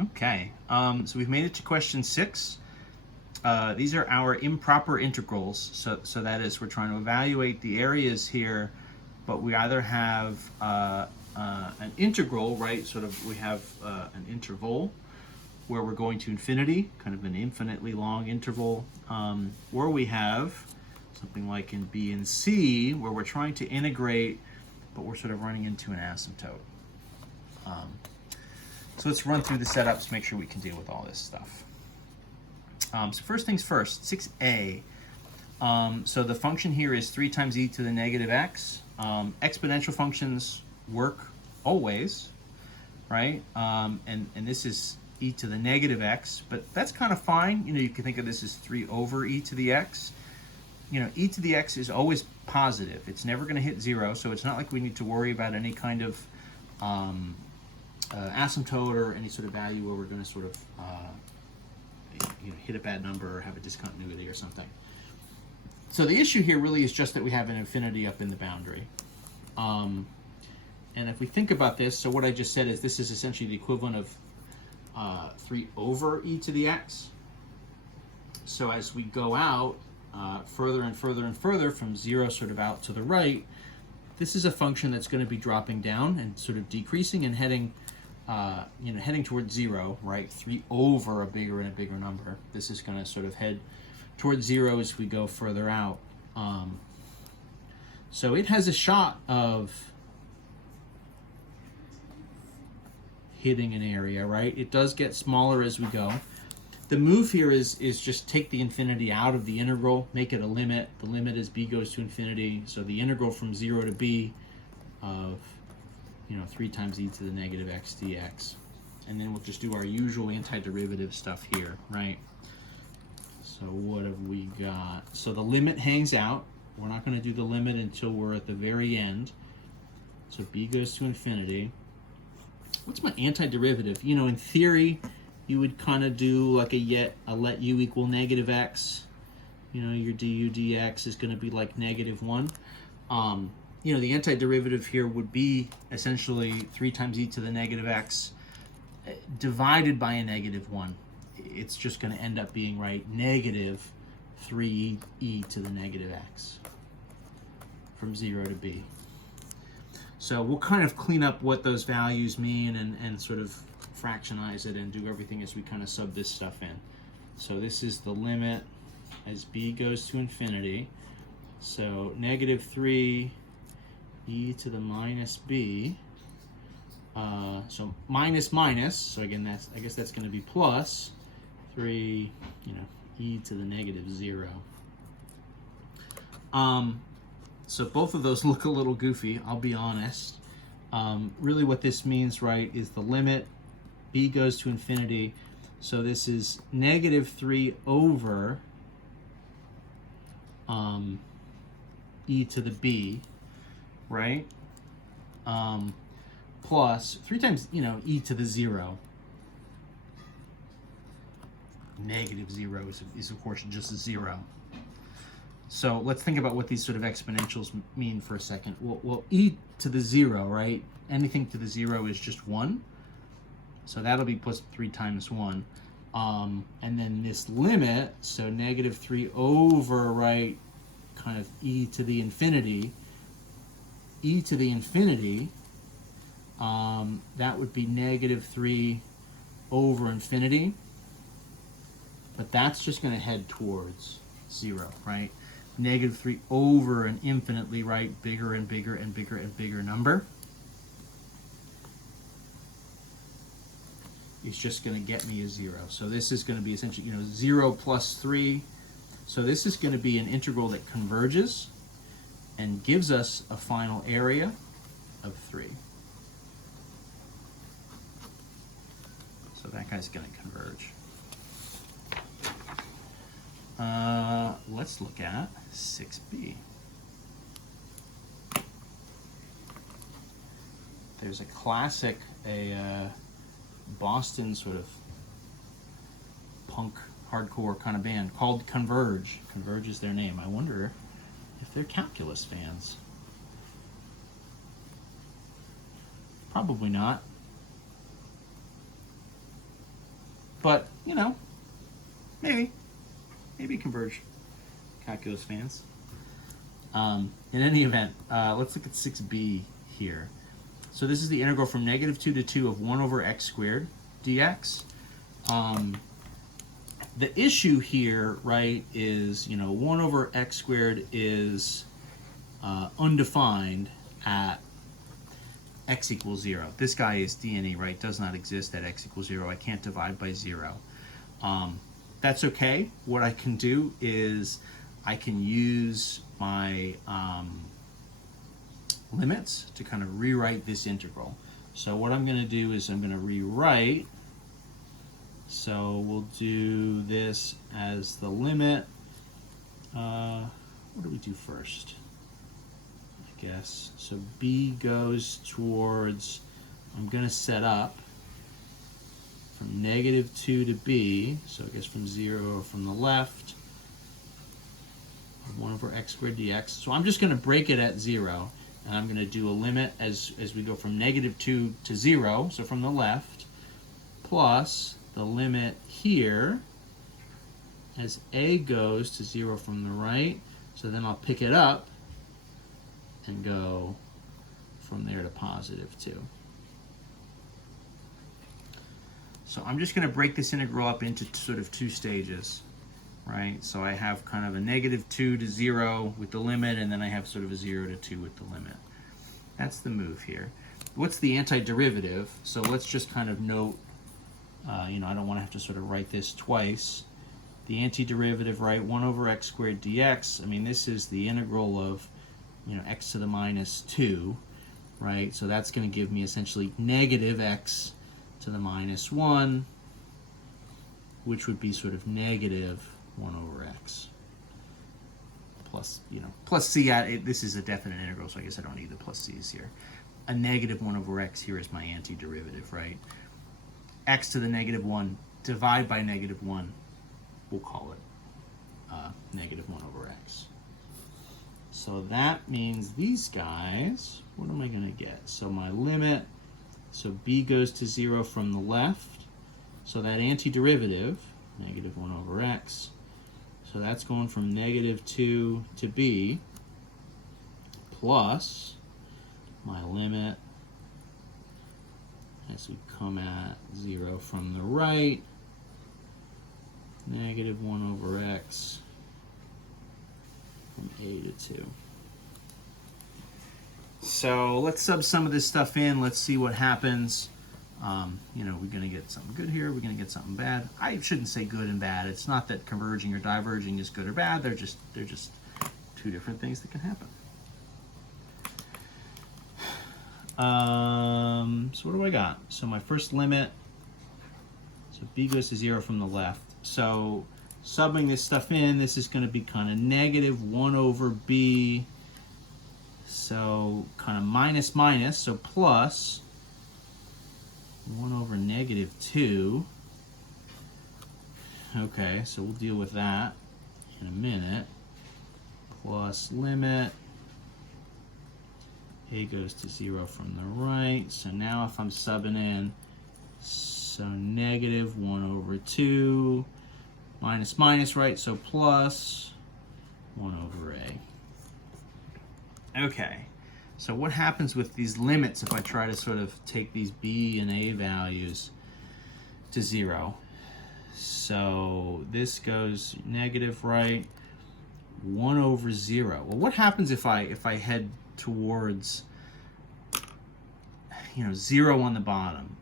Okay, so we've made it to question 6. These are our improper integrals. So that is, we're trying to evaluate the areas here, but we either have an integral, right? Sort of, we have an interval where we're going to infinity, kind of an infinitely long interval, or we have something like in B and C, where we're trying to integrate, but we're sort of running into an asymptote. So let's run through the setups, make sure we can deal with all this stuff. So first things first, 6a. So the function here is 3 times e to the negative x. Exponential functions work always, right? And this is e to the negative x, but that's kind of fine. You can think of this as 3 over e to the x. E to the x is always positive. It's never going to hit 0, so it's not like we need to worry about any kind of asymptote or any sort of value where we're going to sort of hit a bad number or have a discontinuity or something. So the issue here really is just that we have an infinity up in the boundary. And if we think about this, so what I just said is this is essentially the equivalent of 3 over e to the x. So as we go out further and further and further from 0 sort of out to the right, this is a function that's going to be dropping down and sort of decreasing and heading towards 0, right? 3 over a bigger and a bigger number. This is going to sort of head towards 0 as we go further out. So it has a shot of hitting an area, right? It does get smaller as we go. The move here is just take the infinity out of the integral, make it a limit. The limit as b goes to infinity. So the integral from 0 to b of 3 times e to the negative x dx. And then we'll just do our usual antiderivative stuff here, right? So what have we got? So the limit hangs out. We're not going to do the limit until we're at the very end. So b goes to infinity. What's my antiderivative? In theory, you would kind of do like a let u equal negative x. Your du dx is going to be like -1. The antiderivative here would be essentially 3 times e to the negative x divided by a -1. It's just going to end up being, right, negative 3 e to the negative x from 0 to b. So we'll kind of clean up what those values mean and sort of fractionize it and do everything as we kind of sub this stuff in. So this is the limit as b goes to infinity. So -3 e to the minus b. So minus minus. So again, I guess that's going to be plus 3, e to the -0. So both of those look a little goofy, I'll be honest. Really what this means, right, is the limit b goes to infinity. So this is -3 over e to the b, right? Plus 3 times, e to the 0. -0 is of course just a 0. So let's think about what these sort of exponentials mean for a second. Well, e to the 0, right? Anything to the 0 is just 1. So that'll be plus 3 times 1. And then this limit, so -3 over, right, kind of e to the infinity. E to the infinity, that would be -3 over infinity. But that's just going to head towards 0, right? -3 over an infinitely, right, bigger and bigger and bigger and bigger number is just going to get me a 0. So this is going to be essentially, 0 plus 3. So this is going to be an integral that converges and gives us a final area of 3. So that guy's going to converge. Let's look at 6b. There's a classic, Boston sort of punk hardcore kind of band called Converge. Converge is their name. I wonder if they're calculus fans. Probably not. but you know, maybe converge, calculus fans. In any event, let's look at 6b here. So this is the integral from -2 to 2 of 1 over x squared dx. The issue here, right, is, you know, 1 over x squared is undefined at x equals 0. This guy is d/e, right? Does not exist at x equals 0. I can't divide by 0. That's okay. What I can do is I can use my limits to kind of rewrite this integral. So what I'm going to do is I'm going to rewrite. So we'll do this as the limit. What do we do first? I guess. So b goes towards, I'm going to set up from -2 to b, so I guess from 0 from the left, 1 over x squared dx. So I'm just going to break it at 0, and I'm going to do a limit as we go from -2 to 0, so from the left, plus the limit here as a goes to 0 from the right. So then I'll pick it up and go from there to +2. So I'm just going to break this integral up into sort of 2 stages, right? So I have kind of a -2 to 0 with the limit, and then I have sort of a 0 to 2 with the limit. That's the move here. What's the antiderivative? So let's just kind of note, you know, I don't want to have to sort of write this twice. The antiderivative, right, 1 over x squared dx, I mean, this is the integral of, you know, x to the -2, right? So that's going to give me essentially -x to the -1, which would be sort of -1 over x. Plus, you know, plus c, this is a definite integral, so I guess I don't need the plus c's here. A -1 over x here is my antiderivative, right? X to the -1, divide by -1, we'll call it -1 over x. So that means these guys, what am I going to get? So my limit, so b goes to 0 from the left, so that antiderivative, -1 over x, so that's going from -2 to b, plus my limit as we come at 0 from the right, -1 over x from a to 2. So let's sub some of this stuff in. Let's see what happens. You know, we're going to get something good here. We're going to get something bad. I shouldn't say good and bad. It's not that converging or diverging is good or bad. They're just 2 different things that can happen. So what do I got? So my first limit, so b goes to 0 from the left. So subbing this stuff in, this is going to be kind of -1 over b, so kind of minus minus, so plus 1 over -2. Okay, so we'll deal with that in a minute. Plus limit, a goes to 0 from the right. So now if I'm subbing in, so -1 over 2, minus minus, right? So plus 1 over a. Okay, so what happens with these limits if I try to sort of take these b and a values to 0? So this goes negative, right? 1 over 0. Well, what happens if I head towards, you know, 0 on the bottom?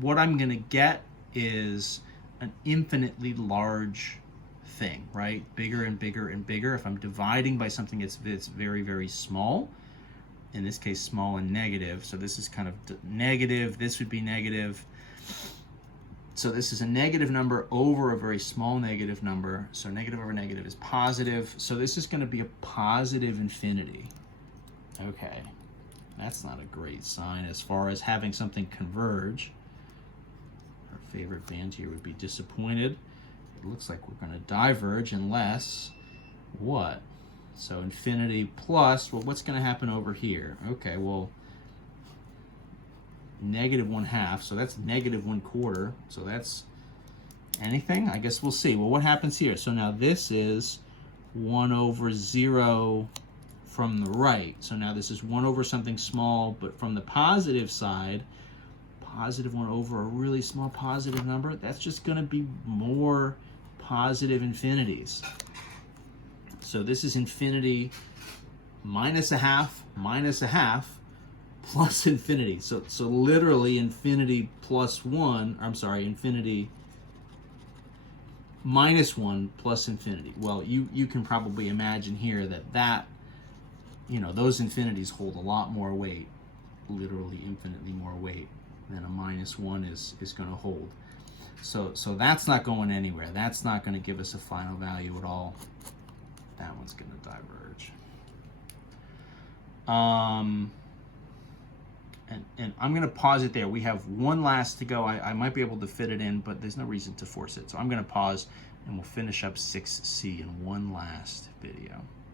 What I'm going to get is an infinitely large thing, right? Bigger and bigger and bigger. If I'm dividing by something that's very, very small, in this case, small and negative, so this is kind of negative, this would be negative. So this is a negative number over a very small negative number. So negative over negative is positive. So this is going to be a positive infinity. Okay, that's not a great sign as far as having something converge. Our favorite band here would be disappointed. It looks like we're going to diverge unless what? So infinity plus, well, what's going to happen over here? Okay, well, -1/2, so that's -1/4, so that's Anything? I guess we'll see. Well, what happens here? So now this is 1 over 0 from the right. So now this is 1 over something small, but from the positive side, positive 1 over a really small positive number, that's just going to be more positive infinities. So this is infinity minus a half, plus infinity. So literally infinity plus 1, I'm sorry, infinity minus 1 plus infinity. Well, you can probably imagine here that those infinities hold a lot more weight, literally infinitely more weight than a minus 1 is going to hold. So that's not going anywhere. That's not going to give us a final value at all. That one's going to diverge. And I'm going to pause it there. We have one last to go. I might be able to fit it in, but there's no reason to force it. So I'm going to pause, and we'll finish up 6C in one last video.